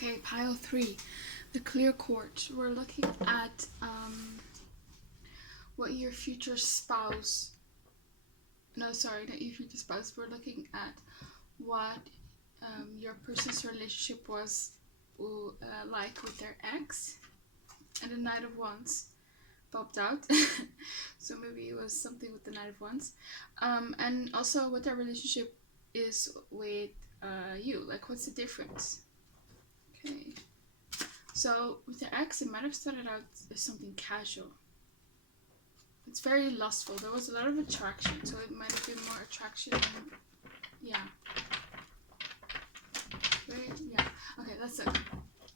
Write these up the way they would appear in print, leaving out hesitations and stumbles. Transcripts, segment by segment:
Okay, pile 3, the clear quartz. We're looking at what your future spouse, no sorry, not your future spouse, we're looking at what your person's relationship was like with their ex, and the Knight of Wands popped out. So maybe it was something with the Knight of Wands, and also what their relationship is with you, like what's the difference. Okay, so with the ex, it might have started out as something casual. It's very lustful. There was a lot of attraction, so it might have been more attraction than, yeah. Very, yeah. Okay, let's look.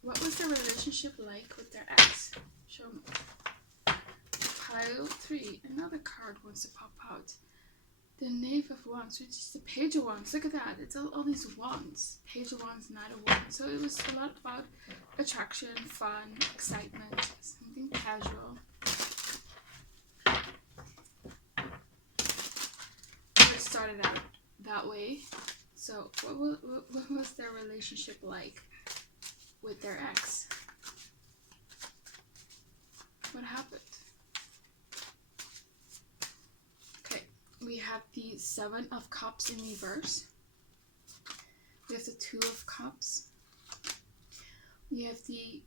What was their relationship like with their ex? Show me. Pile 3. Another card wants to pop out. The Knave of Wands, which is the Page of Wands. Look at that. It's all these wands. Page of Wands, Knight of Wands. So it was a lot about attraction, fun, excitement, something casual. It started out that way. So what was their relationship like with their ex? What happened? Okay, we have the 7 of Cups in reverse. We have the 2 of Cups. We have the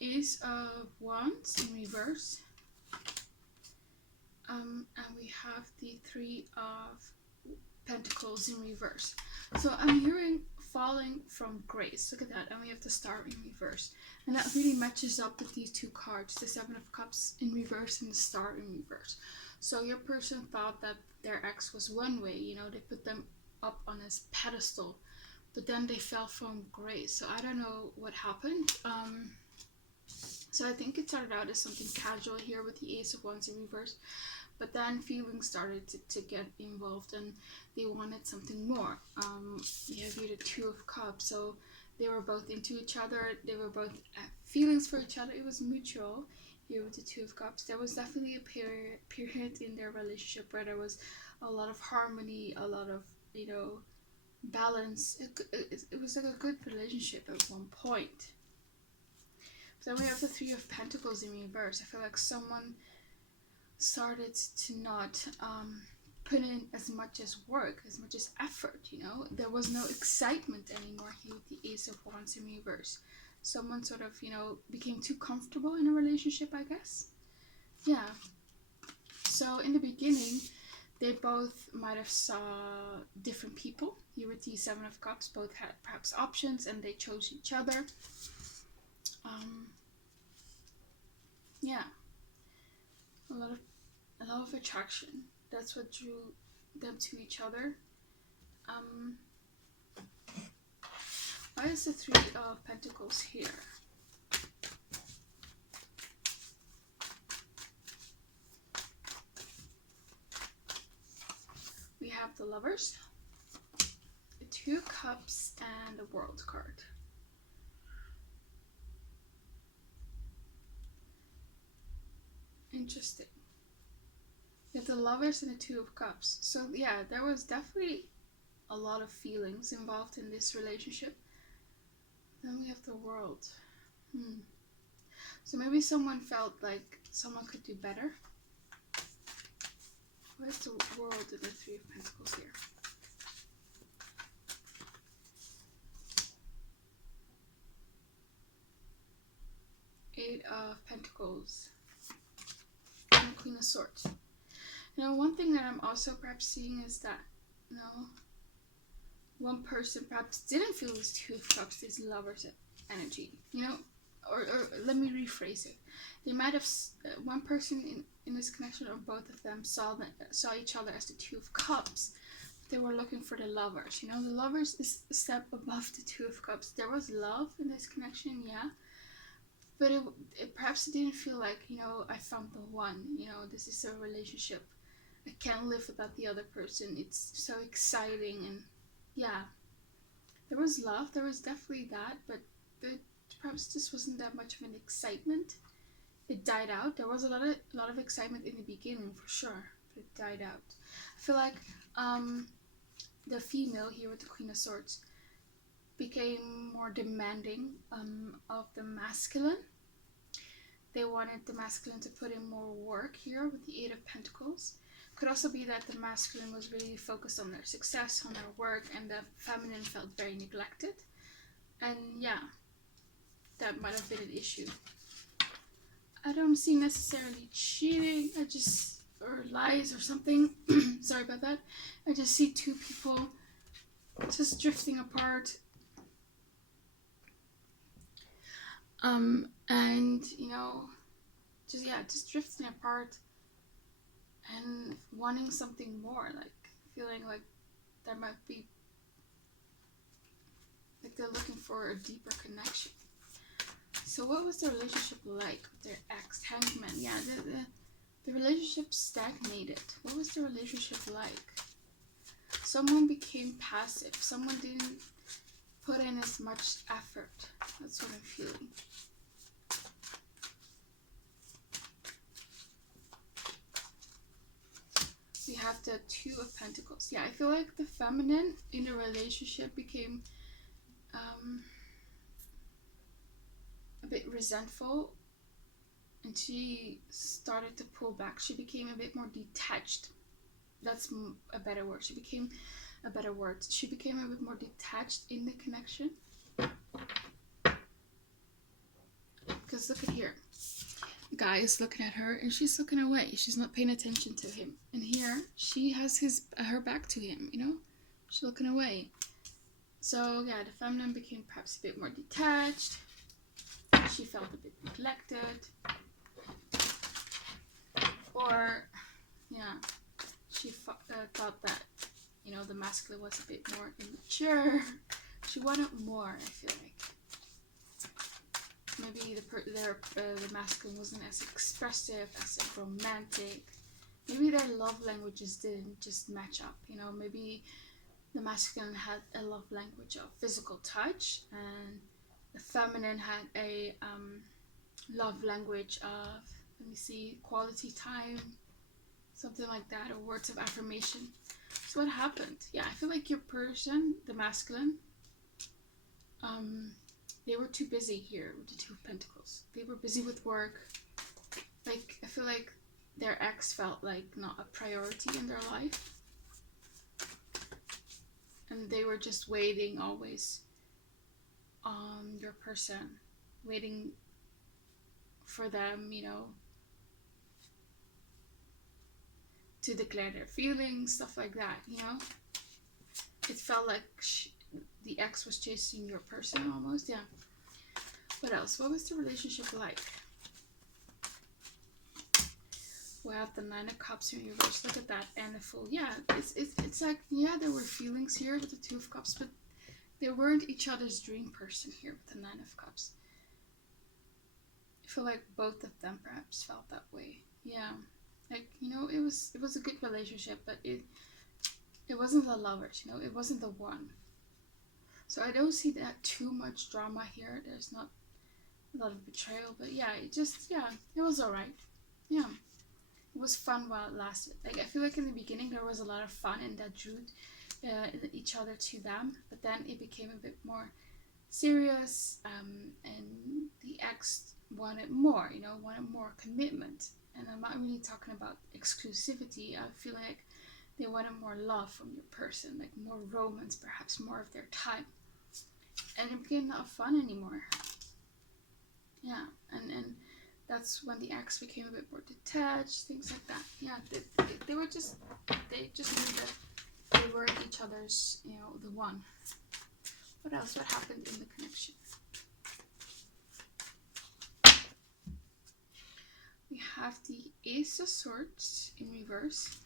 Ace of Wands in reverse. And we have the 3 of Pentacles in reverse. So I'm hearing falling from grace. Look at that. And we have the Star in reverse. And that really matches up with these 2 cards. The 7 of Cups in reverse and the Star in reverse. So your person thought that their ex was one way. You know, they put them up on this pedestal. But then they fell from grace. So I don't know what happened. So I think it started out as something casual here with the Ace of Wands in reverse. But then feelings started to get involved and they wanted something more. You have here the 2 of Cups, so they were both into each other. They were both feelings for each other. It was mutual here with the 2 of Cups. There was definitely a period in their relationship where there was a lot of harmony, a lot of, you know, balance. It was like a good relationship at one point. Then we have the 3 of Pentacles in reverse. I feel like someone started to not put in as much as work, as much as effort, you know. There was no excitement anymore here with the Ace of Wands in reverse. Someone sort of, you know, became too comfortable in a relationship, I guess. Yeah. So in the beginning, they both might have saw different people. Here with the 7 of Cups, both had perhaps options and they chose each other. Yeah. A lot of attraction. That's what drew them to each other. Why is the 3 of Pentacles here? We have the Lovers, the 2 of Cups, and the World card. Interesting. You have the Lovers and the 2 of Cups. So yeah, there was definitely a lot of feelings involved in this relationship. Then we have the World. So maybe someone felt like someone could do better. Where's the World and the 3 of Pentacles here? Eight of Pentacles. And the Queen of Swords. You know, one thing that I'm also perhaps seeing is that, you know, one person perhaps didn't feel this 2 of Cups, this Lover's energy, you know, or let me rephrase it. They might have, one person in this connection, or both of them, saw each other as the 2 of Cups. They were looking for the Lovers, you know. The Lovers is a step above the 2 of Cups. There was love in this connection, yeah. But it perhaps didn't feel like, you know, I found the one, you know, this is a relationship. I can't live without the other person. It's so exciting, and yeah. There was love, there was definitely that, but perhaps this wasn't that much of an excitement. It died out. There was a lot of excitement in the beginning, for sure, but it died out. I feel like the female here with the Queen of Swords became more demanding of the masculine. They wanted the masculine to put in more work here with the Eight of Pentacles. Could also be that the masculine was really focused on their success, on their work, and the feminine felt very neglected. And yeah, that might have been an issue. I don't see necessarily cheating, or lies or something. Sorry about that. I just see two people just drifting apart. And you know, just drifting apart and wanting something more, like feeling like there might be, like they're looking for a deeper connection. So what was the relationship like with their ex? Hangman. Yeah, the relationship stagnated. What was the relationship like? Someone became passive. Someone didn't put in as much effort. That's what I'm feeling. We have the Two of Pentacles. Yeah, I feel like the feminine in a relationship became a bit resentful, and she started to pull back. She became a bit more detached. That's a better word. She became a bit more detached in the connection. Because look at here. The guy is looking at her and she's looking away. She's not paying attention to him. And here she has her back to him, you know? She's looking away. So yeah, the feminine became perhaps a bit more detached. She felt a bit neglected. Or yeah, she thought that, you know, the masculine was a bit more immature. She wanted more, I feel like. Maybe the masculine wasn't as expressive, as romantic. Maybe their love languages didn't just match up, you know. Maybe the masculine had a love language of physical touch, and the feminine had a love language of, let me see, quality time, something like that, or words of affirmation. So what happened? Yeah, I feel like your person, the masculine, they were too busy here with the Two of Pentacles. They were busy with work. Like, I feel like their ex felt like not a priority in their life. And they were just waiting always on your person. Waiting for them, you know, to declare their feelings, stuff like that, you know. It felt like the ex was chasing your person almost, yeah. What else? What was the relationship like? We have the Nine of Cups in reverse. Look at that, and the Fool. Yeah, it's like, yeah, there were feelings here with the Two of Cups, but they weren't each other's dream person here with the Nine of Cups. I feel like both of them perhaps felt that way. Yeah, like, you know, it was a good relationship, but it wasn't the lovers, you know, it wasn't the one. So I don't see that too much drama here. There's not a lot of betrayal, but yeah, it was alright. Yeah, it was fun while it lasted. Like, I feel like in the beginning there was a lot of fun and that drew each other to them, but then it became a bit more serious, and the ex wanted more, you know, wanted more commitment. And I'm not really talking about exclusivity. I feel like they wanted more love from your person, like more romance, perhaps more of their time. And it became not fun anymore. Yeah, and that's when the ex became a bit more detached, things like that. Yeah, they just knew that they were each other's, you know, the one. What else? What happened in the connection? We have the Ace of Swords in reverse.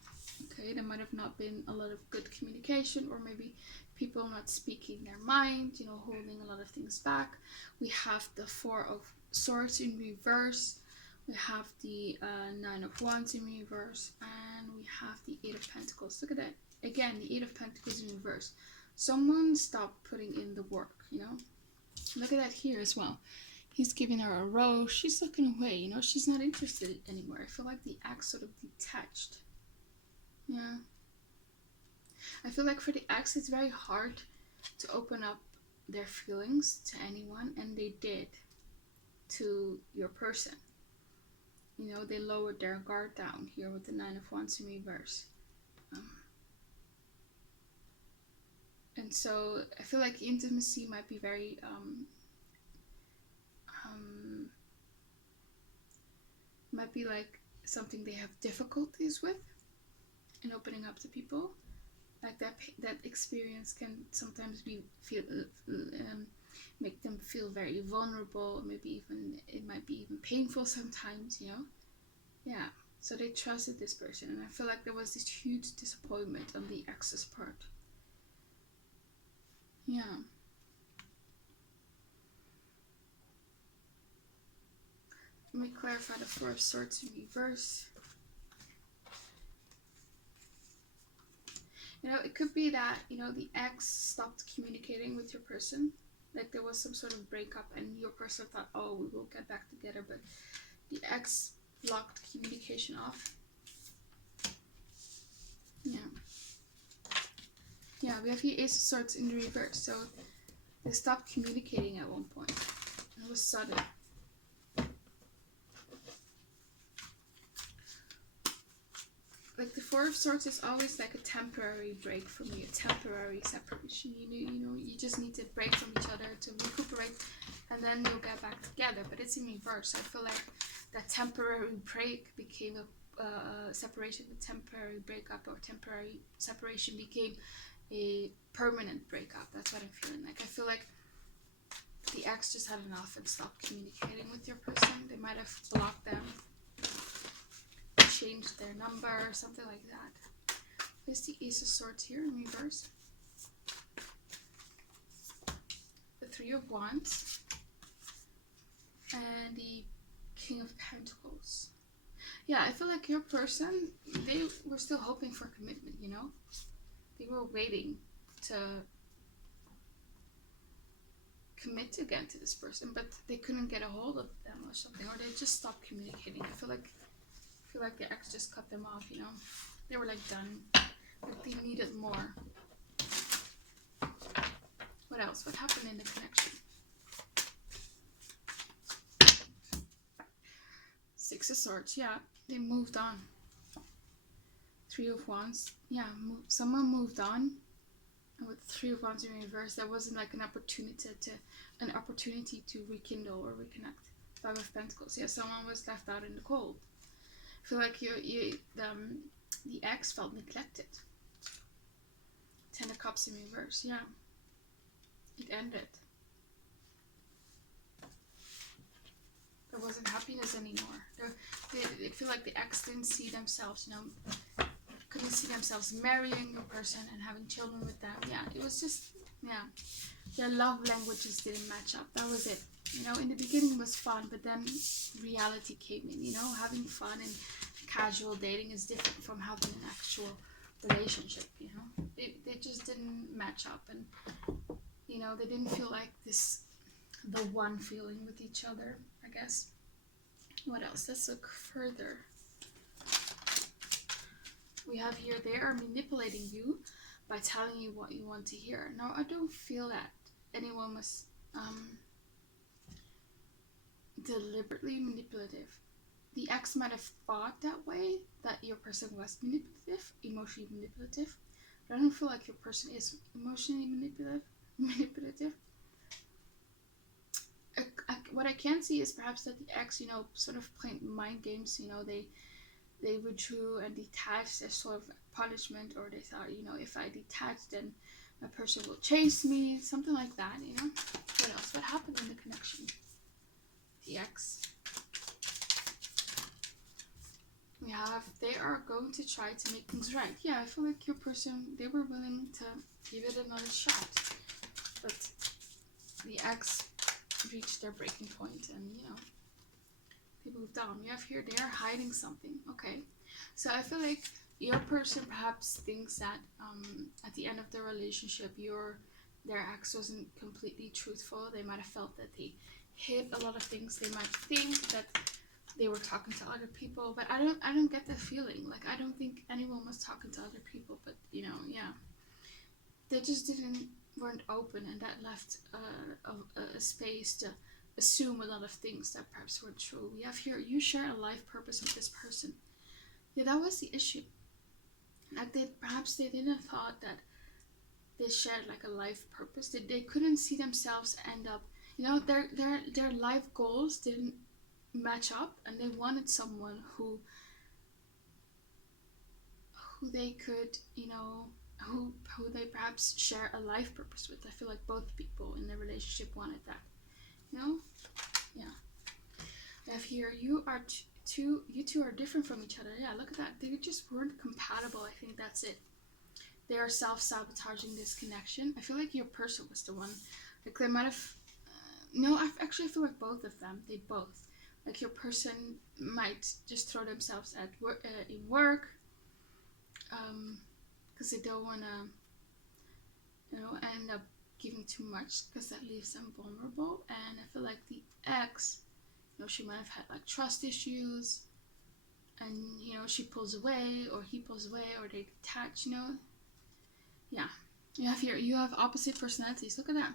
Okay, there might have not been a lot of good communication, or maybe people not speaking their mind, you know, holding a lot of things back. We have the Four of Swords in reverse. We have the Nine of Wands in reverse, and we have the Eight of Pentacles. Look at that. Again, the Eight of Pentacles in reverse. Someone stopped putting in the work, you know. Look at that here as well. He's giving her a rose. She's looking away, you know. She's not interested anymore. I feel like the ex sort of detached. Yeah. I feel like for the ex, it's very hard to open up their feelings to anyone, and they did to your person. You know, they lowered their guard down here with the 9 of Wands in reverse. And so I feel like intimacy might be very might be like something they have difficulties with in opening up to people. Like that experience can sometimes make them feel very vulnerable. Maybe even it might be even painful sometimes, you know. Yeah. So they trusted this person, and I feel like there was this huge disappointment on the ex's part. Yeah. Let me clarify the Four of Swords in reverse. You know, it could be that, you know, the ex stopped communicating with your person. Like there was some sort of breakup and your person thought, oh, we will get back together. But the ex blocked communication off. Yeah. Yeah, we have here Ace of Swords in the reverse. So they stopped communicating at one point. It was sudden. Like the Four of Swords is always like a temporary break from you, a temporary separation. You know, you just need to break from each other to recuperate, and then you'll get back together. But it's in reverse. I feel like that temporary break became a separation. The temporary breakup or temporary separation became a permanent breakup. That's what I'm feeling like. I feel like the ex just had enough and stopped communicating with your person. They might have blocked them, changed their number or something like that. There's the Ace of Swords here in reverse. The Three of Wands. And the King of Pentacles. Yeah, I feel like your person, they were still hoping for commitment, you know? They were waiting to commit again to this person, but they couldn't get a hold of them or something, or they just stopped communicating. I feel like the ex just cut them off, you know? They were like done. Like they needed more. What else? What happened in the connection? Six of Swords, yeah. They moved on. Three of Wands, yeah. Someone moved on. And with Three of Wands in reverse, there wasn't like an opportunity to rekindle or reconnect. Five of Pentacles, yeah. Someone was left out in the cold. I feel like the ex felt neglected. Ten of Cups in reverse, yeah. It ended. There wasn't happiness anymore. They feel like the ex didn't see themselves, you know, couldn't see themselves marrying your person and having children with them. Yeah, it was just, yeah. Their love languages didn't match up. That was it. You know, in the beginning it was fun, but then reality came in, you know, having fun and casual dating is different from having an actual relationship, you know. They just didn't match up, and, you know, they didn't feel like the one feeling with each other, I guess. What else? Let's look further. We have here, they are manipulating you by telling you what you want to hear. Now, I don't feel that anyone was deliberately manipulative. The ex might have thought that way, that your person was manipulative, emotionally manipulative. But I don't feel like your person is emotionally manipulative. What I can see is perhaps that the ex, you know, sort of playing mind games. You know, they withdrew and detached as sort of punishment, or they thought, you know, if I detach, then my person will chase me, something like that, you know. What else? What happened in the connection? The ex. We have, they are going to try to make things right. Yeah, I feel like your person, they were willing to give it another shot, but the ex reached their breaking point, and, you know, they moved on. You have here, they are hiding something. Okay, so I feel like your person perhaps thinks that at the end of the relationship, their ex wasn't completely truthful. They might have felt that they hid a lot of things. They might think that they were talking to other people, but I don't get the feeling. Like, I don't think anyone was talking to other people, but, you know, yeah, they just didn't weren't open, and that left a space to assume a lot of things that perhaps weren't true. We have here, you share a life purpose with this person. Yeah, that was the issue. Like perhaps they didn't thought that they shared like a life purpose. They couldn't see themselves end up, their life goals didn't match up, and they wanted someone who they could, who they perhaps share a life purpose with. I feel like both people in the relationship wanted that, yeah. I have here, you two are different from each other. Yeah, look at that. They just weren't compatible. I think that's it. They are self-sabotaging this connection. I feel like your person was the one. Like they might have... no, I actually feel like both of them. They both. Like your person might just throw themselves at in work. Because they don't want to, end up giving too much, because that leaves them vulnerable. And I feel like the ex, she might have had like trust issues, and she pulls away, or he pulls away, or they detach. Yeah. You have opposite personalities. Look at that.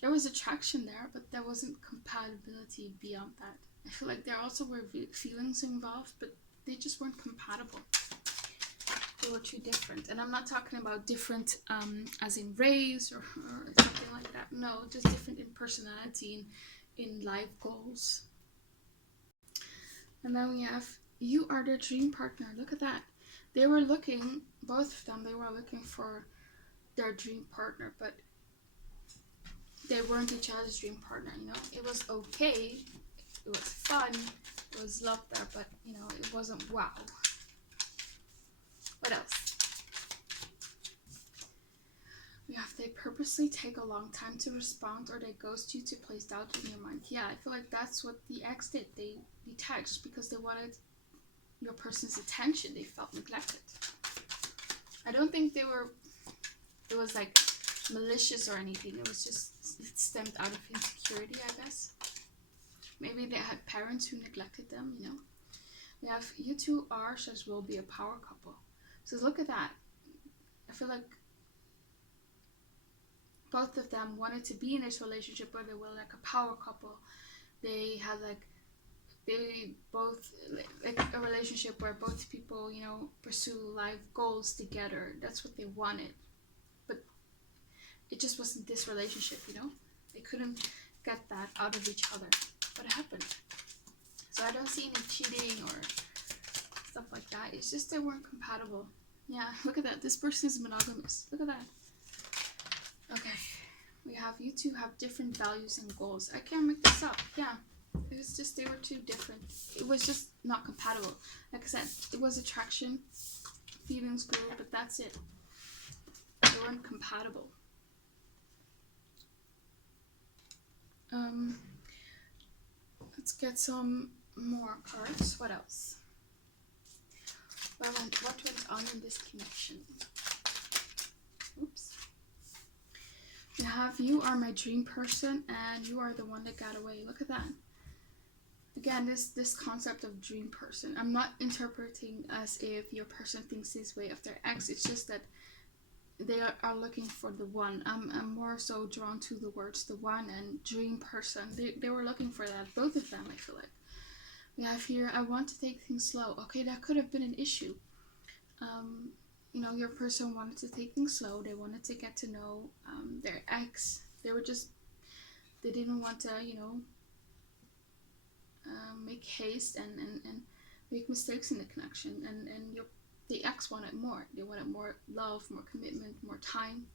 There was attraction there, but there wasn't compatibility beyond that. I feel like there also were feelings involved, but they just weren't compatible. They were too different. And I'm not talking about different as in race or something like that. No, just different in personality, in life goals. And then we have, you are their dream partner. Look at that. They were looking, both of them, they were looking for their dream partner, but they weren't each other's dream partner. It was okay, it was fun, it was love there, but it wasn't wow. What else? We have, they purposely take a long time to respond, or they ghost you to place doubt in your mind. Yeah, I feel like that's what the ex did. They detached because they wanted your person's attention. They felt neglected. I don't think it was like malicious or anything. It was just, it stemmed out of insecurity, I guess. Maybe they had parents who neglected them, We have, you two are / will be a power couple. So look at that. I feel like both of them wanted to be in this relationship where they were like a power couple. They had they both, like a relationship where both people, pursue life goals together. That's what they wanted. But it just wasn't this relationship, They couldn't get that out of each other. But it happened. So I don't see any cheating or stuff like that. It's just they weren't compatible. Yeah, look at that. This person is monogamous. Look at that. Okay. We have, you two have different values and goals. I can't make this up. Yeah. It was just, they were too different. It was just not compatible. Like I said, it was attraction, feelings grew, but that's it. They weren't compatible. Let's get some more cards. What else? What went on in this connection? Oops. We have, you are my dream person, and you are the one that got away. Look at that. Again, this concept of dream person. I'm not interpreting as if your person thinks this way of their ex. It's just that they are looking for the one. I'm more so drawn to the words the one and dream person. They were looking for that. Both of them, I feel like. We have here, I want to take things slow. Okay, that could have been an issue. Your person wanted to take things slow. They wanted to get to know their ex. They didn't want to, make haste and make mistakes in the connection. And the ex wanted more. They wanted more love, more commitment, more time.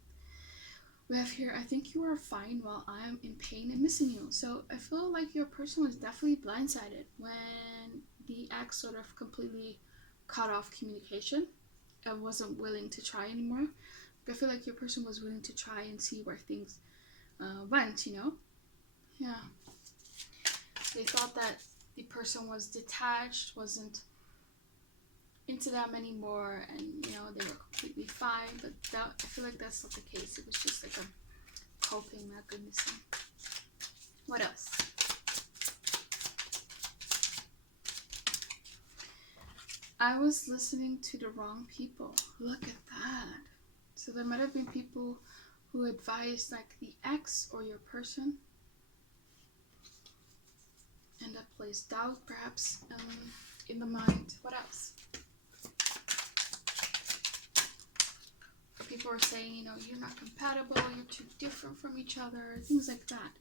We have here, I think you are fine while I am in pain and missing you. So I feel like your person was definitely blindsided when the ex sort of completely cut off communication and wasn't willing to try anymore. I feel like your person was willing to try and see where things went, Yeah. They thought that the person was detached, wasn't into them anymore, and they were completely fine, but I feel like that's not the case. It was just like a coping mechanism. What else? I was listening to the wrong people. Look at that. So there might have been people who advised like the ex or your person, and that placed doubt perhaps in the mind. What else? People are saying, you know, you're not compatible, you're too different from each other, things like that.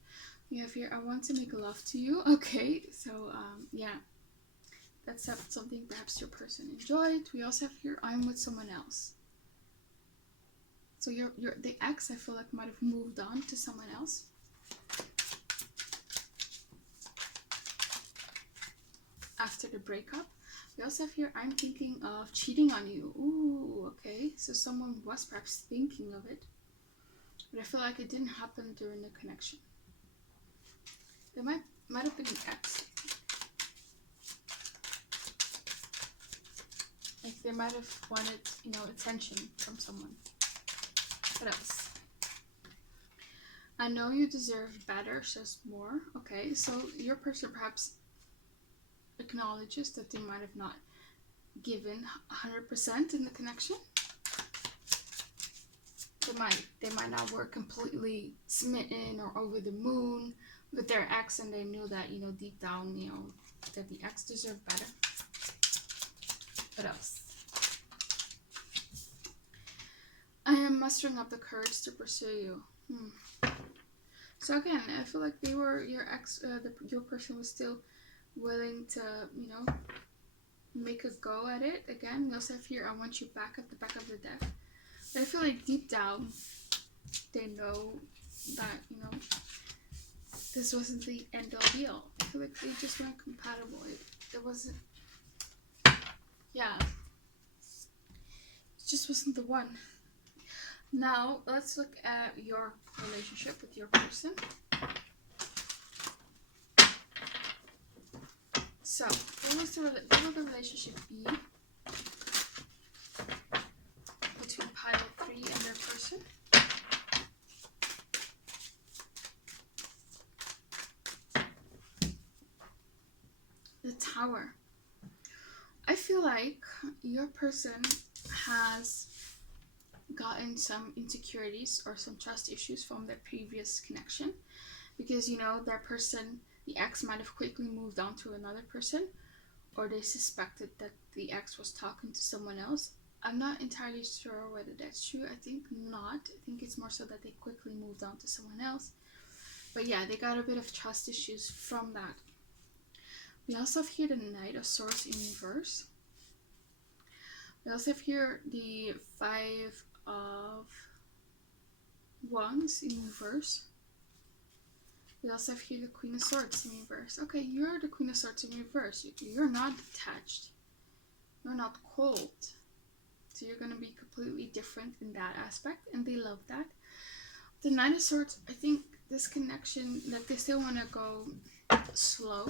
We have here, I want to make love to you. Okay, so yeah, that's something perhaps your person enjoyed. We also have here, I'm with someone else. So the ex, I feel like, might have moved on to someone else. After the breakup. We also have here, I'm thinking of cheating on you. Ooh, okay. So someone was perhaps thinking of it. But I feel like it didn't happen during the connection. It might have been an ex. Like they might have wanted, you know, attention from someone. What else? I know you deserve better, says more. Okay, so your person perhaps acknowledges that they might have not given 100% in the connection. They might not were completely smitten or over the moon with their ex, and they knew that, you know, deep down, you know, that the ex deserved better. What else? I am mustering up the courage to pursue you. So again, I feel like they were your ex. Your person was still willing to, you know, make a go at it. Again, we also have here, I want you back at the back of the deck. But I feel like deep down, they know that, you know, this wasn't the end all be all. I feel like they just weren't compatible. It wasn't, yeah, it just wasn't the one. Now, let's look at your relationship with your person. So, what will the relationship be between pile 3 and their person? The Tower. I feel like your person has gotten some insecurities or some trust issues from their previous connection, because, you know, their person, the ex, might have quickly moved on to another person, or they suspected that the ex was talking to someone else. I'm not entirely sure whether that's true. I think not. I think it's more so that they quickly moved on to someone else. But yeah, they got a bit of trust issues from that. We also have here the Knight of Swords in reverse. We also have here the 5 of Wands in reverse. We also have here the Queen of Swords in reverse. Okay, you're the Queen of Swords in reverse. You're not detached. You're not cold. So you're going to be completely different in that aspect, and they love that. The Knight of Swords, I think this connection, like, they still want to go slow.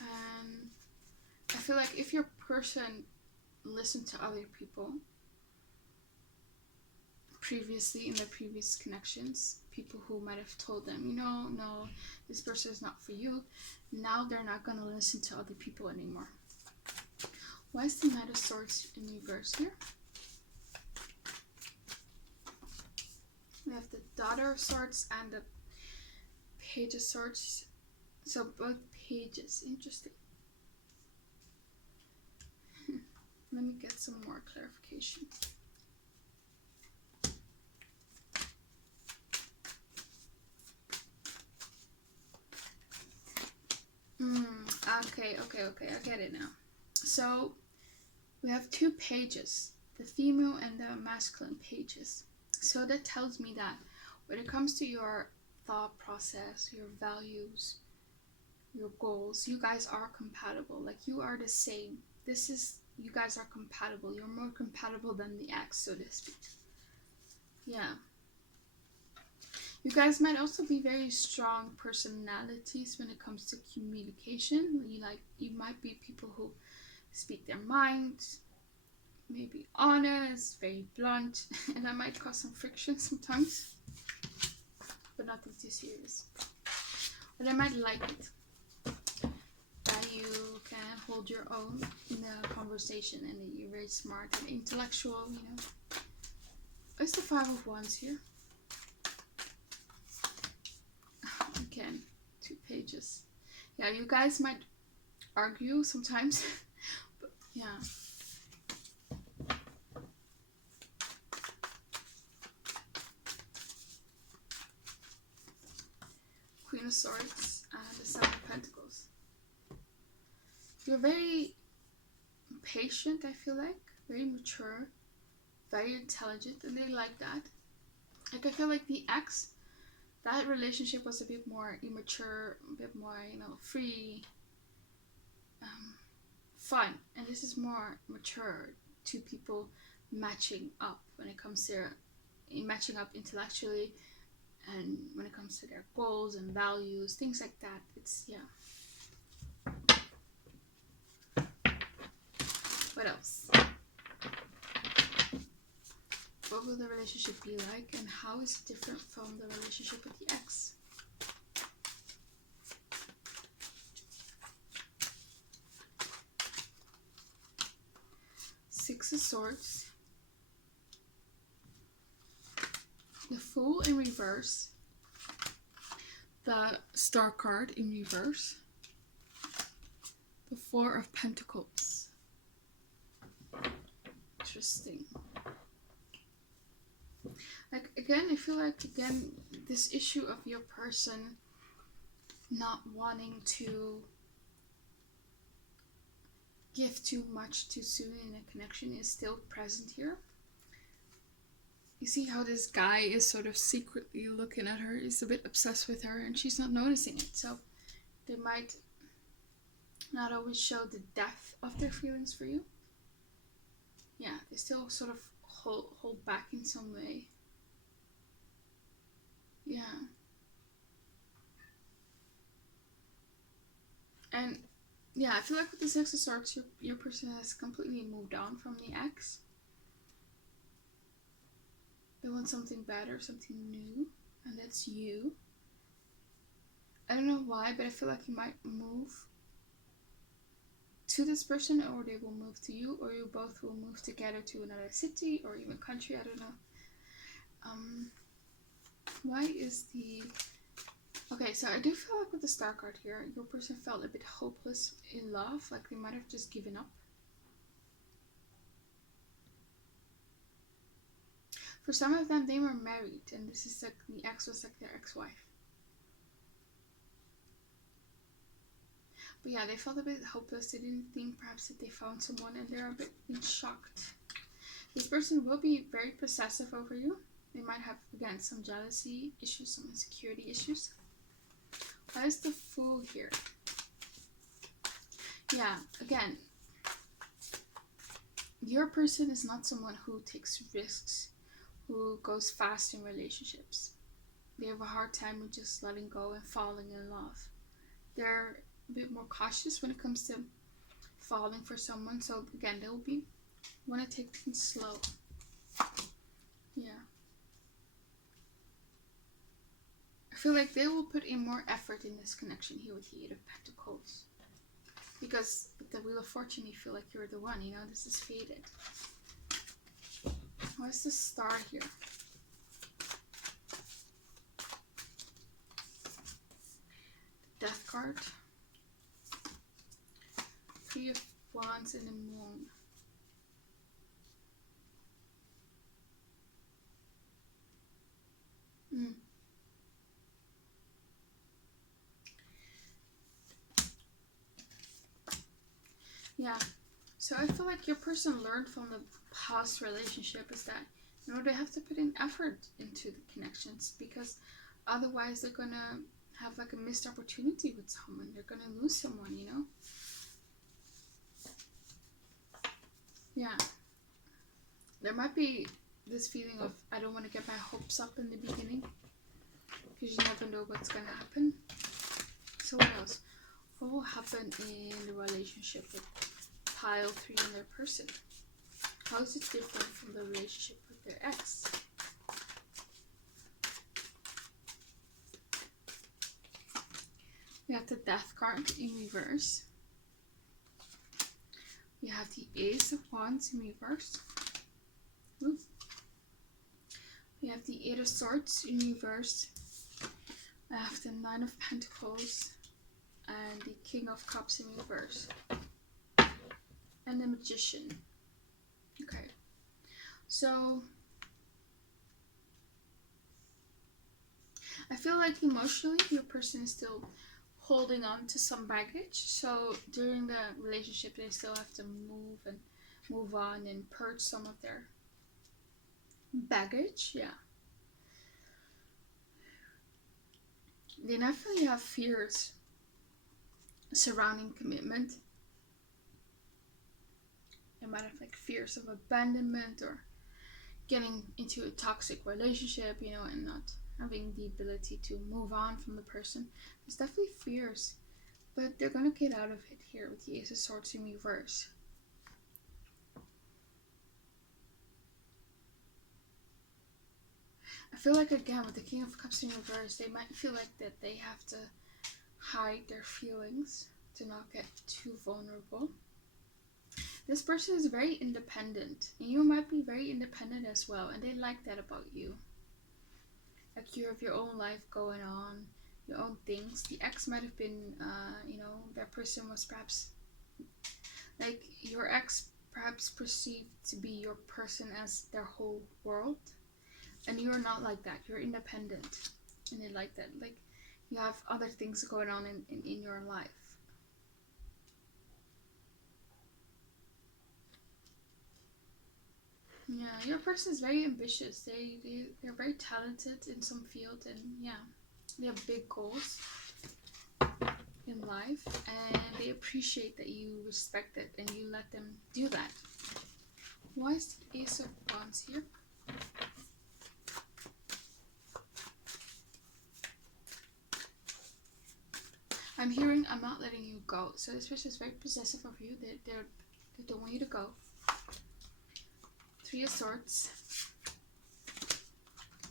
And I feel like if your person listened to other people previously in their previous connections, people who might have told them, you know, no, this person is not for you, now they're not going to listen to other people anymore. Why is the Knight of Swords in reverse here? We have the Daughter of Swords and the Page of Swords. So both pages. Interesting. Let me get some more clarification. Okay, I get it now. So we have 2 pages, the female and the masculine pages. So that tells me that when it comes to your thought process, your values, your goals, you guys are compatible. Like, you are the same. You guys are compatible. You're more compatible than the ex, so to speak. Yeah. You guys might also be very strong personalities when it comes to communication. You might be people who speak their minds, maybe honest, very blunt, and that might cause some friction sometimes, but nothing too serious. But I might like it. you can hold your own in a conversation and that you're very smart and intellectual, you know. It's the Five of Wands here. Again, 2 pages. Yeah, you guys might argue sometimes, but yeah. Queen of Swords and the Seven of Pentacles. You're very patient, I feel like. Very mature. Very intelligent, and they like that. Like, I feel like the ex, that relationship was a bit more immature, a bit more, you know, free, fun. And this is more mature. 2 people matching up when it comes to matching up intellectually, and when it comes to their goals and values, things like that. It's, yeah. What else? What will the relationship be like, and how is it different from the relationship with the ex? Six of Swords. The Fool in reverse. The Star card in reverse. The Four of Pentacles. Interesting. Like, again, I feel like, again, this issue of your person not wanting to give too much too soon in a connection is still present here. You see how this guy is sort of secretly looking at her, is a bit obsessed with her, and she's not noticing it. So they might not always show the depth of their feelings for you. Yeah, they still sort of hold back in some way. Yeah. And yeah, I feel like with the Six of Swords, your person has completely moved on from the ex. They want something better, something new, and that's you. I don't know why, but I feel like you might move to this person, or they will move to you, or you both will move together to another city or even country. I don't know. Why is the... Okay, so I do feel like with the Star card here, your person felt a bit hopeless in love, like they might have just given up. For some of them, they were married, and this is like, the ex was like their ex-wife. But yeah, they felt a bit hopeless. They didn't think perhaps that they found someone, and they're a bit shocked. This person will be very possessive over you. They might have, again, some jealousy issues, some insecurity issues. Why is the Fool here? Yeah, again, your person is not someone who takes risks, who goes fast in relationships. They have a hard time with just letting go and falling in love. They're a bit more cautious when it comes to falling for someone. So again, they'll want to take things slow. Yeah. I feel like they will put in more effort in this connection here with the Eight of Pentacles. Because with the Wheel of Fortune, you feel like you're the one, you know, this is fated. What's the Star here? The Death card. Three of Wands and the Moon. Yeah, so I feel like your person learned from the past relationship is that, you know, they have to put in effort into the connections, because otherwise they're gonna have like a missed opportunity with someone. They're gonna lose someone, you know? Yeah. There might be this feeling of, I don't want to get my hopes up in the beginning, because you never know what's gonna happen. So what else? What will happen in the relationship with pile 3 and their person? How is it different from the relationship with their ex? We have the Death card in reverse. We have the Ace of Wands in reverse. Ooh. We have the Eight of Swords in reverse. I have the Nine of Pentacles and the King of Cups in reverse. And the Magician. Okay. So I feel like emotionally your person is still holding on to some baggage. So during the relationship they still have to move on and purge some of their baggage. Yeah. They definitely have fears surrounding commitment. They might have like fears of abandonment or getting into a toxic relationship, you know, and not having the ability to move on from the person. There's definitely fears, but they're gonna get out of it here with the Ace of Swords in reverse. I feel like again with the King of Cups in reverse, they might feel like that they have to hide their feelings to not get too vulnerable. This person is very independent, and you might be very independent as well, and they like that about you. Like you have your own life going on, your own things. The ex might have been, you know, that person was perhaps, like your ex perhaps perceived to be your person as their whole world, and you're not like that. You're independent, and they like that. Like you have other things going on in your life. Yeah, your person is very ambitious. They're very talented in some field, and yeah, they have big goals in life, and they appreciate that you respect it and you let them do that. Why is the Ace of Wands here? I'm hearing I'm not letting you go. So this person is very possessive of you. They don't want you to go. Three of Swords.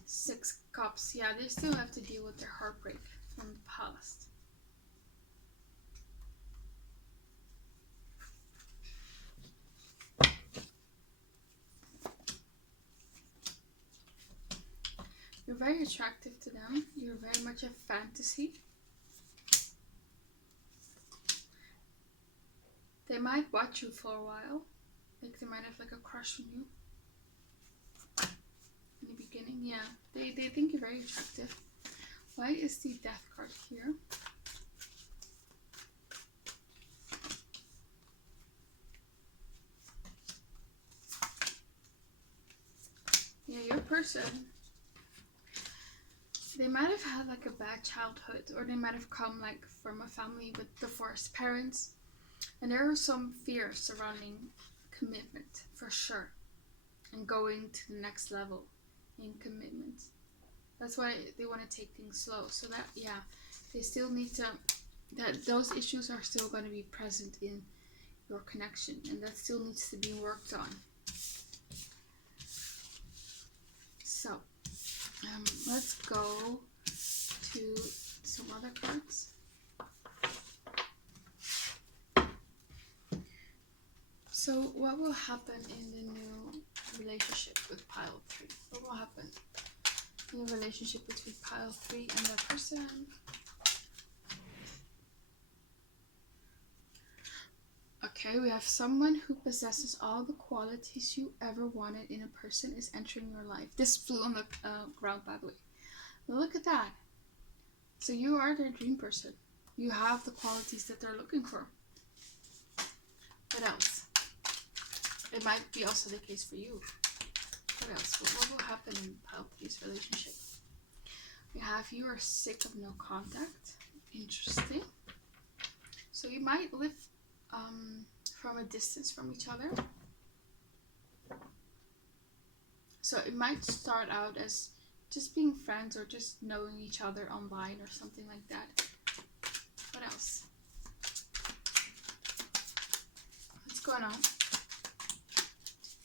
Six Cups. Yeah, they still have to deal with their heartbreak from the past. You're very attractive to them. You're very much a fantasy. They might watch you for a while. Like they might have like a crush on you. In the beginning, yeah. They think you're very attractive. Why is the Death card here? Yeah, your person, they might have had like a bad childhood, or they might have come like from a family with divorced parents, and there are some fears surrounding commitment for sure, and going to the next level in commitment. That's why they want to take things slow. So that, yeah, they still need to, that those issues are still going to be present in your connection, and that still needs to be worked on. So let's go to some other cards. So what will happen in the new relationship with pile 3? What will happen in the relationship between pile 3 and their person? Okay, we have someone who possesses all the qualities you ever wanted in a person is entering your life. This flew on the ground, by the way. Look at that. So you are their dream person. You have the qualities that they're looking for. What else? It might be also the case for you. What else? What will happen in pile 3's relationship? We have you are sick of no contact. Interesting. So you might live from a distance from each other. So it might start out as just being friends or just knowing each other online or something like that. What else? What's going on?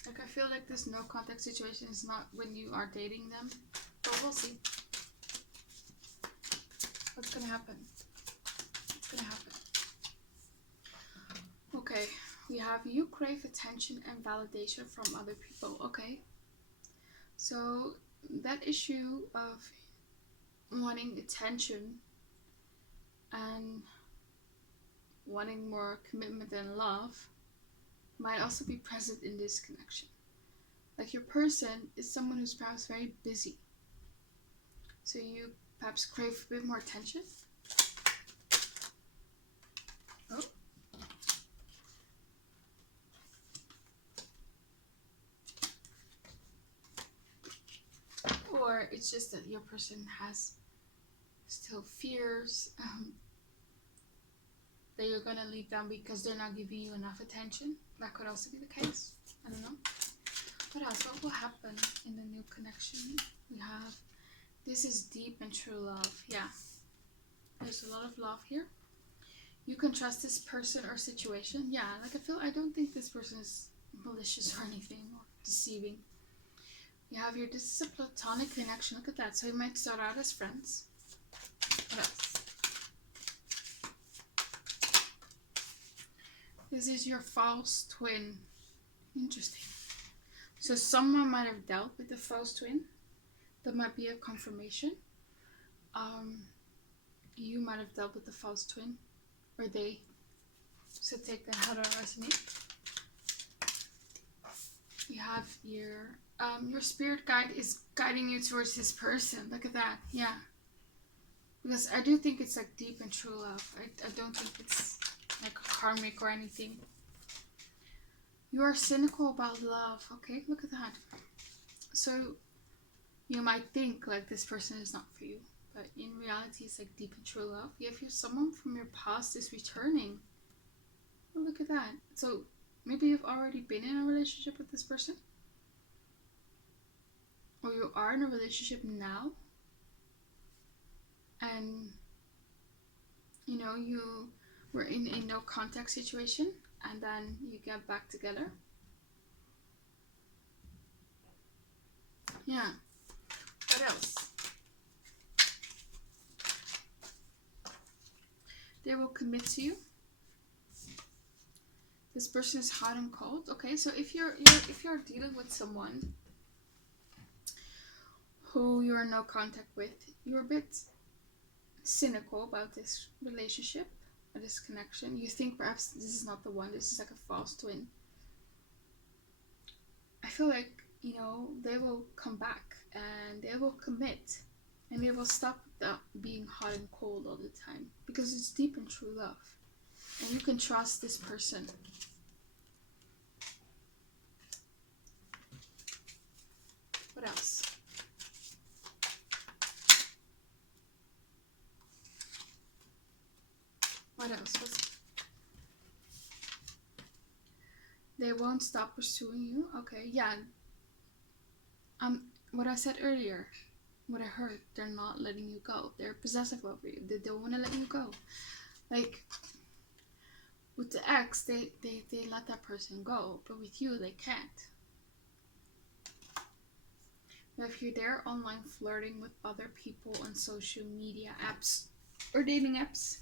Like I feel like this no contact situation is not when you are dating them, but we'll see. What's gonna happen? What's gonna happen? Okay, we have you crave attention and validation from other people. Okay. So that issue of wanting attention and wanting more commitment and love might also be present in this connection. Like your person is someone who's perhaps very busy. So you perhaps crave a bit more attention. Oh. Or it's just that your person has still fears that you're gonna leave them because they're not giving you enough attention. That could also be the case. I don't know. What else? What will happen in the new connection? We have, this is deep and true love. Yeah. There's a lot of love here. You can trust this person or situation. Yeah, like I don't think this person is malicious or anything or deceiving. You have your, this is a platonic connection. Look at that. So you might start out as friends. What else? This is your false twin. Interesting. So someone might have dealt with the false twin. That might be a confirmation. You might have dealt with the false twin. Or they. So take that how to resonate. You have your spirit guide is guiding you towards this person. Look at that. Yeah. Because I do think it's like deep and true love. I don't think it's like karmic or anything. You are cynical about love. Okay, look at that. So you might think like this person is not for you. But in reality, it's like deep and true love. If you're someone from your past is returning. Well, look at that. So maybe you've already been in a relationship with this person. Or you are in a relationship now. And, you know, you were in a no contact situation. And then you get back together. Yeah. What else? They will commit to you. This person is hot and cold. Okay, so if you're dealing with someone who you're in no contact with, you're a bit cynical about this relationship or this connection. You think perhaps this is not the one. This is like a false twin. I feel like, you know, they will come back and they will commit and they will stop being hot and cold all the time because it's deep and true love and you can trust this person. What else? What else? They won't stop pursuing you. Okay, yeah. What I said earlier, what I heard, they're not letting you go. They're possessive over you. They don't want to let you go. Like with the ex, they let that person go, but with you, they can't. But if you're there online flirting with other people on social media apps or dating apps,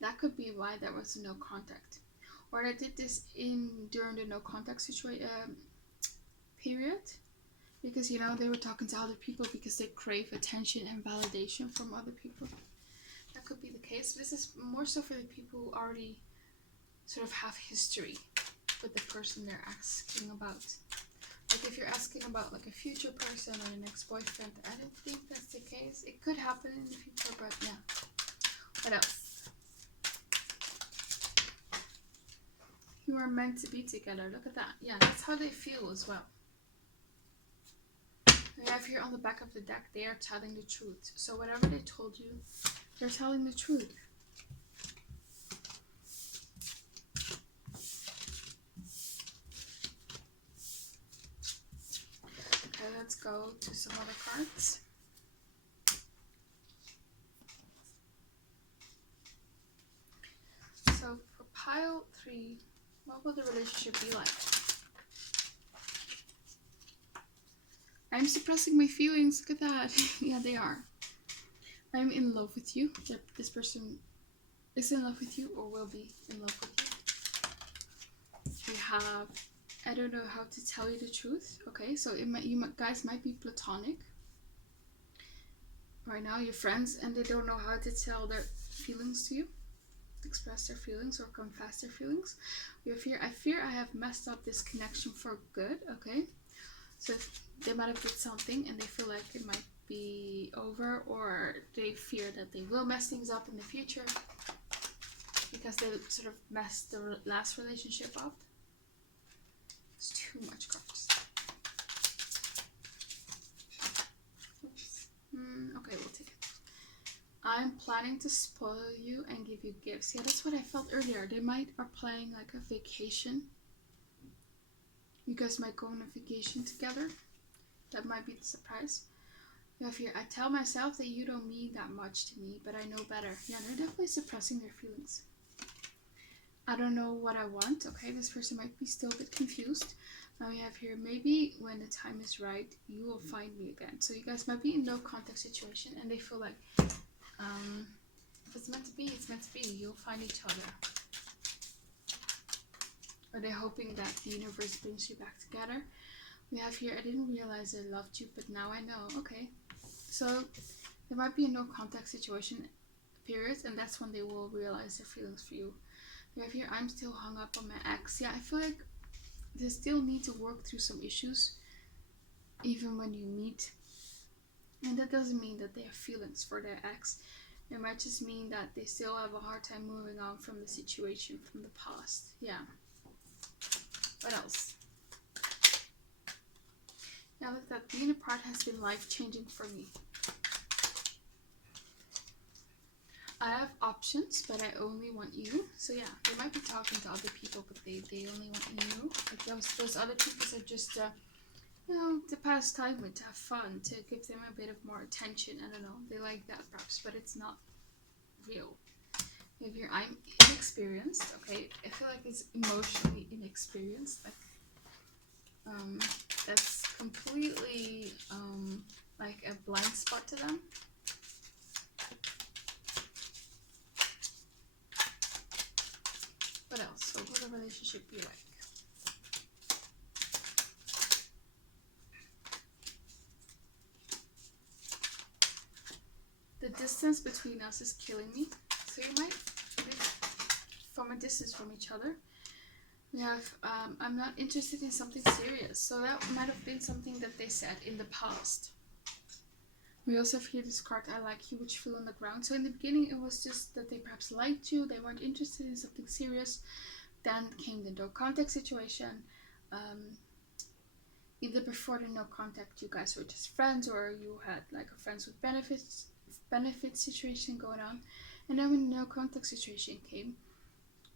that could be why there was no contact. Or I did this during the no contact period. Because, you know, they were talking to other people because they crave attention and validation from other people. That could be the case. This is more so for the people who already sort of have history with the person they're asking about. Like if you're asking about like a future person or an ex-boyfriend, I don't think that's the case. It could happen in the future, but yeah. What else? You are meant to be together. Look at that. Yeah, that's how they feel as well. We have here on the back of the deck, they are telling the truth. So whatever they told you, they're telling the truth. Okay, let's go to some other cards. So for pile 3, what will the relationship be like? I'm suppressing my feelings. Look at that. Yeah, they are. I'm in love with you. This person is in love with you or will be in love with you. We have, I don't know how to tell you the truth. Okay, so guys might be platonic. Right now, you're friends and they don't know how to tell their feelings to you, express their feelings or confess their feelings. We have here, I fear I have messed up this connection for good. Okay, so they might have did something and they feel like it might be over, or they fear that they will mess things up in the future because they sort of messed the last relationship up. It's too much cards. Okay, we'll take it. I'm planning to spoil you and give you gifts. Yeah, that's what I felt earlier. They are planning like a vacation. You guys might go on a vacation together. That might be the surprise. You have here, I tell myself that you don't mean that much to me, but I know better. Yeah, they're definitely suppressing their feelings. I don't know what I want. Okay, this person might be still a bit confused. Now we have here, maybe when the time is right, you will find me again. So you guys might be in no contact situation and they feel like, if it's meant to be, it's meant to be. You'll find each other. Or they're hoping that the universe brings you back together. We have here, I didn't realize I loved you, but now I know. Okay, so there might be a no contact situation period, and that's when they will realize their feelings for you. We have here, I'm still hung up on my ex. Yeah, I feel like they still need to work through some issues even when you meet, and that doesn't mean that they have feelings for their ex. It might just mean that they still have a hard time moving on from the situation from the past. Yeah, what else? Yeah, look, that being apart has been life-changing for me. I have options, but I only want you. So yeah, they might be talking to other people, but they only want you. Like those other people are just, you know, to pass time with, to have fun, to give them a bit of more attention. I don't know, they like that perhaps, but it's not real. If you're, I'm inexperienced, okay? I feel like it's emotionally inexperienced. Like, that's completely like a blind spot to them. What else? What will the relationship be like? The distance between us is killing me. So you might live from a distance from each other. We have, I'm not interested in something serious. So that might have been something that they said in the past. We also have here this card, I like you, which fell on the ground. So in the beginning, it was just that they perhaps liked you. They weren't interested in something serious. Then came the no contact situation. Either before the no contact, you guys were just friends, or you had like a friends with benefits situation going on. And then when the no contact situation came,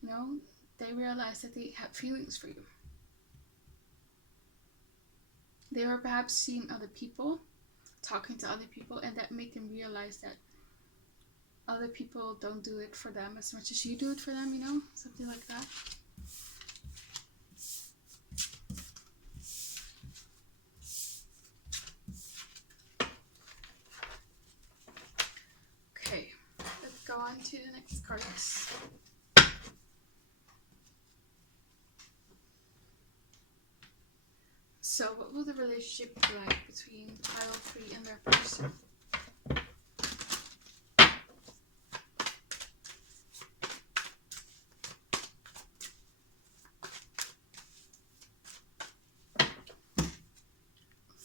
you know, they realized that they had feelings for you. They were perhaps seeing other people, talking to other people, and that made them realize that other people don't do it for them as much as you do it for them, you know, something like that. Okay, let's go on to the next cards. So what will the relationship be like between pile 3 and their person?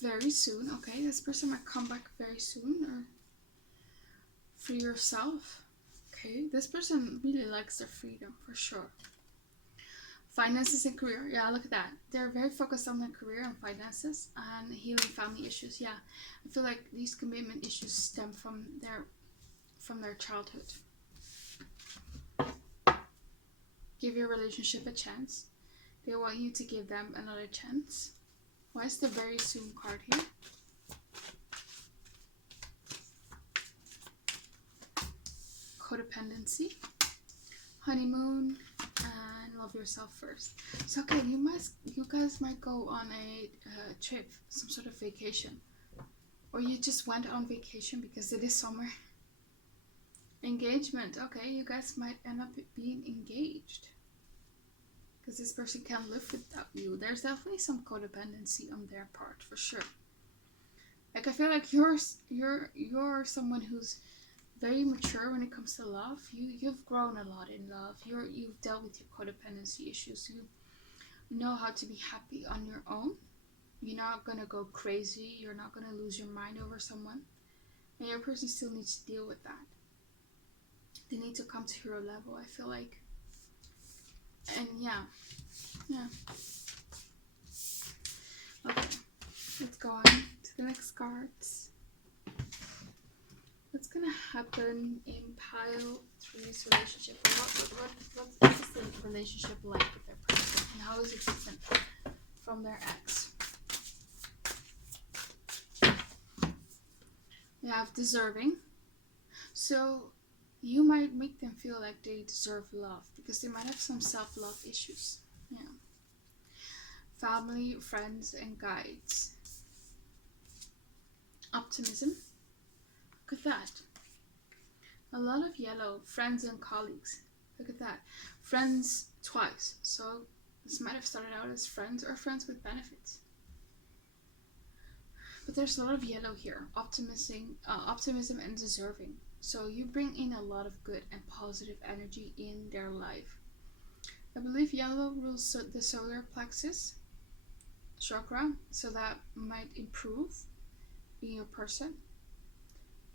Very soon. Okay, this person might come back very soon, or free yourself. Okay, this person really likes their freedom for sure. Finances and career. Yeah, look at that. They're very focused on their career and finances and healing family issues. Yeah, I feel like these commitment issues stem from their childhood. Give your relationship a chance. They want you to give them another chance. Why is the very soon card here? Codependency, honeymoon, and love yourself first. So okay, you guys might go on a trip, some sort of vacation, or you just went on vacation because it is summer. Engagement. Okay, you guys might end up being engaged. because this person can't live without you. There's definitely some codependency on their part, for sure. Like, I feel like you're someone who's very mature when it comes to love. You've grown a lot in love. You've dealt with your codependency issues. You know how to be happy on your own. You're not gonna go crazy. You're not gonna lose your mind over someone. And your person still needs to deal with that. They need to come to your level, I feel like. And yeah. Okay, let's go on to the next cards. What's gonna happen in pile 3's relationship? What is the relationship like with their person? And how is it different from their ex? We have deserving. So you might make them feel like they deserve love because they might have some self-love issues. Yeah. Family, friends, and guides. Optimism. Look at that. A lot of yellow. Friends and colleagues. Look at that. Friends twice. So this might have started out as friends or friends with benefits. But there's a lot of yellow here. Optimism and deserving. So you bring in a lot of good and positive energy in their life. I believe yellow rules the solar plexus chakra, so that might improve being your person.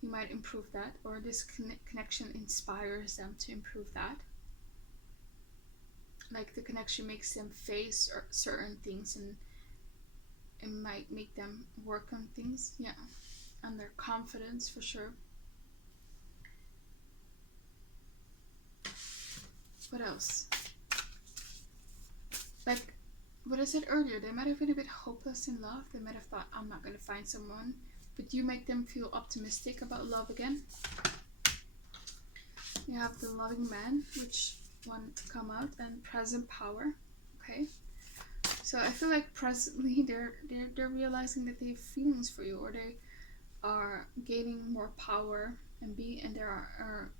You might improve that, or this connection inspires them to improve that. Like the connection makes them face certain things, and it might make them work on things. Yeah, and their confidence for sure. What else? Like what I said earlier, they might have been a bit hopeless in love. They might have thought, I'm not going to find someone. But you make them feel optimistic about love again. You have the loving man, which wanted to come out, and present power. Okay. So I feel like presently they're realizing that they have feelings for you, or they are gaining more power and they are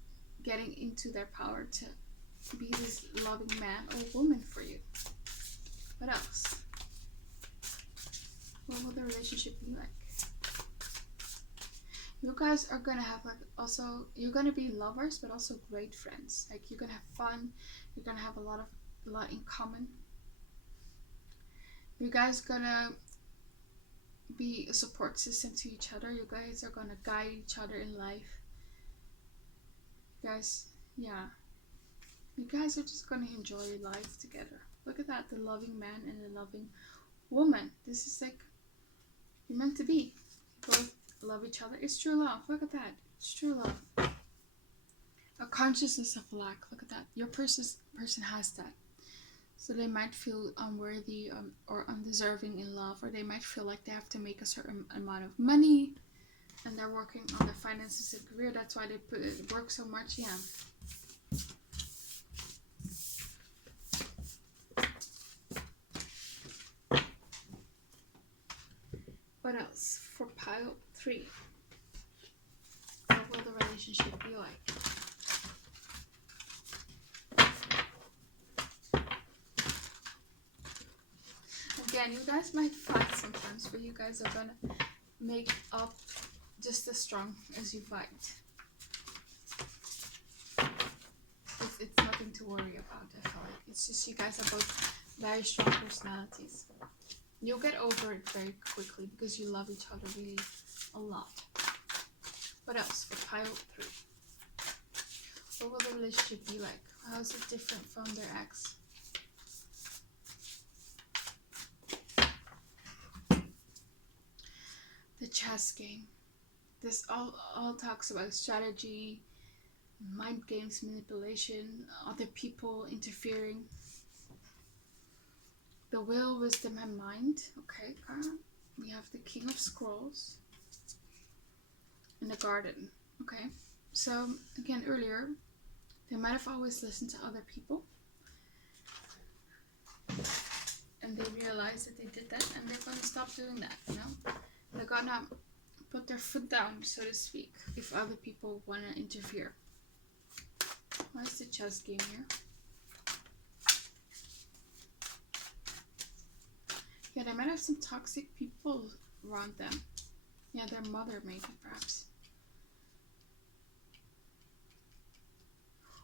getting into their power to be this loving man or woman for you. What else? What will the relationship be like? You guys are gonna have you're gonna be lovers, but also great friends. Like you're gonna have fun. You're gonna have a lot in common. You guys gonna be a support system to each other. You guys are gonna guide each other in life. You guys are just gonna enjoy life together. Look at that, the loving man and the loving woman. This is like you're meant to be. Both love each other. It's true love. Look at that. It's true love. A consciousness of lack. Look at that. Your person has that. So they might feel unworthy or undeserving in love, or they might feel like they have to make a certain amount of money, and they're working on their finances and career. That's why they work so much. Yeah. What else for pile 3? What will the relationship be like? Again, you guys might fight sometimes, but you guys are gonna make up just as strong as you fight. It's nothing to worry about, I feel like. It's just you guys are both very strong personalities. You'll get over it very quickly because you love each other really a lot. What else for pile 3? What will the relationship be like? How is it different from their ex? The chess game. This all talks about strategy, mind games, manipulation, other people interfering. The will, wisdom, and mind. Okay, we have the King of Scrolls and the Garden. Okay, so again, earlier, they might have always listened to other people, and they realized that they did that, and they're going to stop doing that. You know, they're gonna put their foot down, so to speak, if other people want to interfere. What's the chess game here? Yeah, they might have some toxic people around them. Yeah, their mother maybe, perhaps.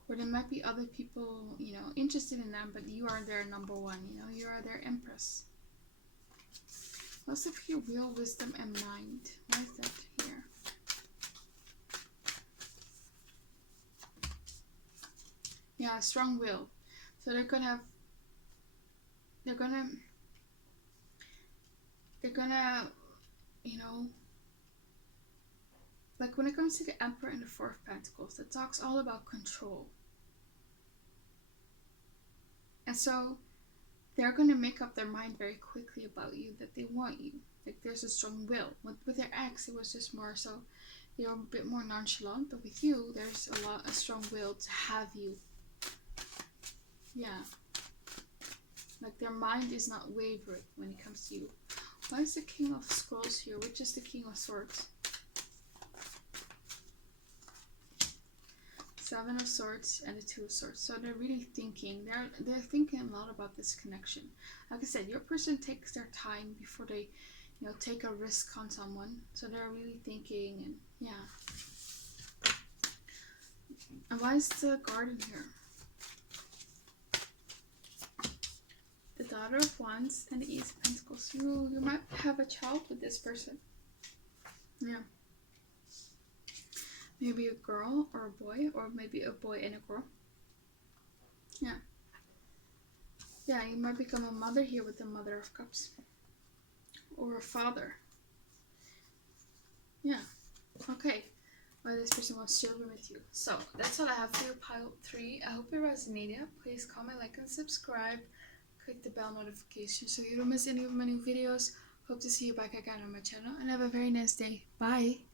Or there might be other people, you know, interested in them, but you are their number one, you know, you are their empress. What's up here? Will, wisdom, and mind. Why is that here? Yeah, strong will. So they're gonna, you know, like when it comes to the Emperor and the Four of Pentacles, that talks all about control. And so they're going to make up their mind very quickly about you, that they want you. Like there's a strong will. With their ex, it was just more so they were a bit more nonchalant, but with you, there's a strong will to have you. Yeah. Like their mind is not wavering when it comes to you. Why is the King of Scrolls here? Which is the King of Swords? Seven of Swords and the Two of Swords. So they're really thinking. They're thinking a lot about this connection. Like I said, your person takes their time before they, you know, take a risk on someone. So they're really thinking, and yeah. And why is the Garden here? The Daughter of Wands and the Ace of Pentacles. You might have a child with this person. Yeah. Maybe a girl or a boy, or maybe a boy and a girl. Yeah. Yeah, you might become a mother here with the Mother of Cups. Or a father. Yeah. Okay. Well, this person wants children with you. So, that's all I have for your pile 3. I hope it resonated. Please comment, like, and subscribe. Click the bell notification so you don't miss any of my new videos. Hope to see you back again on my channel. And have a very nice day. Bye.